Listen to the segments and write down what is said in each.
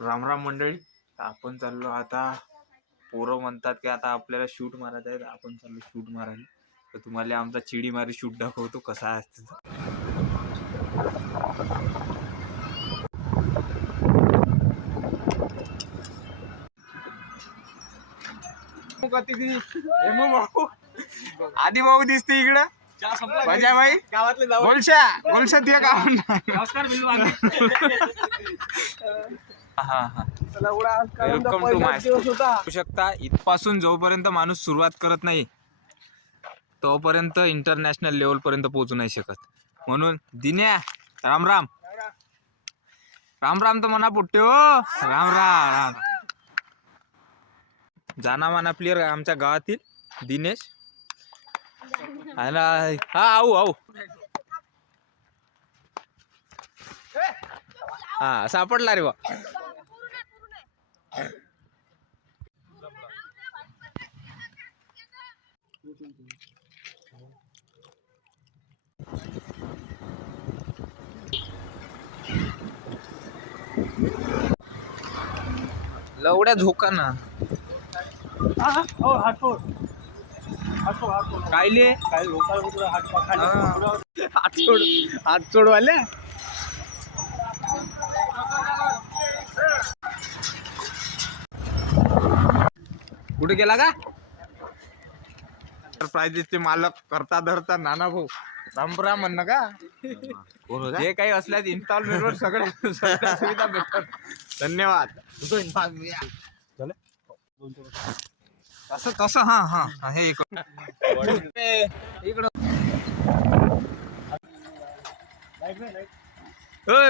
रामराम मंडळी, आपण चाललो आता. पोरं म्हणतात की आता आपल्याला शूट मारायचं आहे, आपण चाललो शूट मारायला. तर तुम्हाला आमचा चिडी मारी शूट दाखवतो कसा असते. आधी भाऊ दिसते इकडं. मजा भाई गावातले गोलशा गोलशा ते गाव. नमस्कार वेलकम टू माय होऊ शकता. इथपासून जोपर्यंत माणूस सुरुवात करत नाही तोपर्यंत इंटरनॅशनल लेवल पर्यंत पोहोचू नाही शकत. म्हणून दिन्या राम राम राम राम तर म्हणा पुट्टे हो. राम राम. जाना माना प्लेअर आमच्या गावातील दिनेश. हा आऊ आऊ हा सापडला रे बा. लवड्या झोका ना कायले हात सोडवाले. कुठे गेला का प्राइजेसचे मालक करता धरता नाना भाऊ रामराम म्हणणं का. जे काही असल्यास इन्स्टॉलमेंट वर सगळ्या सुविधा भेटतात. धन्यवाद. असं तसं हा हा हे इकडं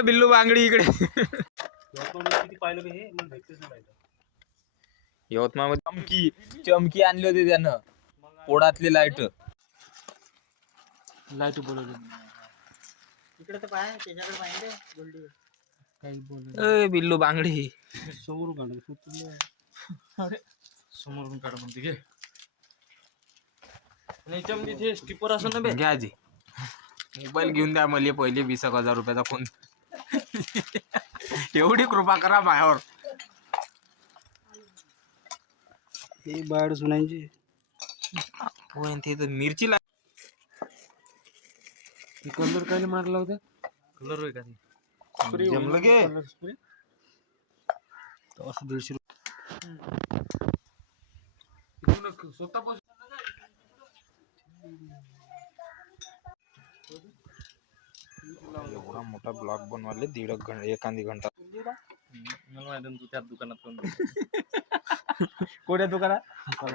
बिल्लू बांगडी इकडे. यवतमाळ मध्ये चमकी आणली होती त्यानं. पोडातली लाईट बोलवली इकडे तर पाय त्याच्याकडे पाहिजे गोल्डी काही बोल. बिल्लू बांगडी समोरून काढ. समोरून काढ म्हणते घे. तिथे स्टिपर असं ना बे. घ्या आजी मोबाईल घेऊन द्या मला पहिले 20,000 रुपयाचा फोन. एवढी कृपा करा माझ्यावर. हे बाड सुनायची ते तर मिरची कलर काय मारला होता. कलर होय का जमलं गे असं 150 रुपये स्वतः. एवढा मोठा ब्लॉग बनवाले 1.5 घंटा. मला माहिती तू त्या दुकानात कोण कोण्या दुकानात काय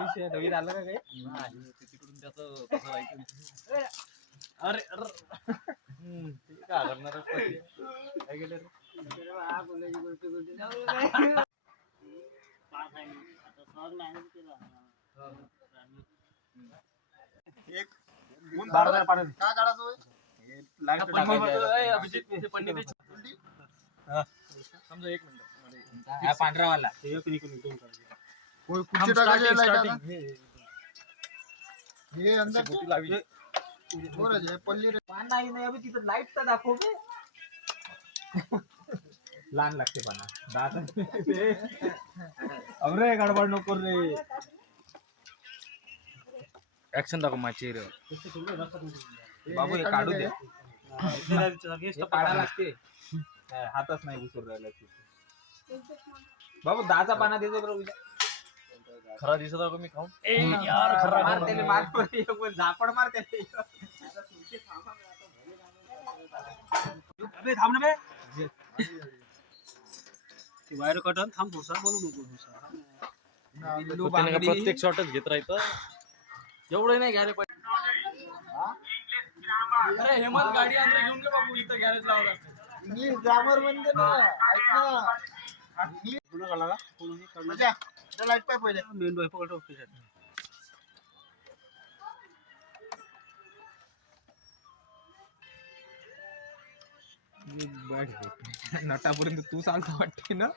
विषय नवीन आलं का काही तिकडून त्याचं अरे काय करणार काय गेलं एक 12,000 पाडा का काढायचं समजा 1 मिनिट पांढरावाला एक निकून दोन कुठे टाकायचे लाईट हे अंदर कुठे लावी बरं आहे पल्ली रे पाना नाही अबे तिथं लाईट तर दाखव बे. लहान लागते पाना दात अरे गडबड नको रे. ऍक्शन दाखव माझी रे बाबू. हे काढू द्या. पाडा लागते हातच नाही घुसून राहिला बाबू. 10चा पाना देतो बरं उद्या. खरा दिसत का मी खाऊन यार. खरा मार झापड मार त्याने. अबे थांब ना बे. ती वायर कटन थांब भोसा बनवू नको. प्रत्येक शॉटच घेत राहतं. एवढं नाही घ्यायला पाहिजे. अरे हेमंत गाडी आणतो घेऊन गे बाबू. इथं गॅरेज लावला ग्रामर म्हणजे ना ऐक ना पुन्हा काढला का कोणी लाईट पाय पहिले मेन वाय पकडतो त्याच्यात. नटापर्यंत तू चालतो वाटते ना.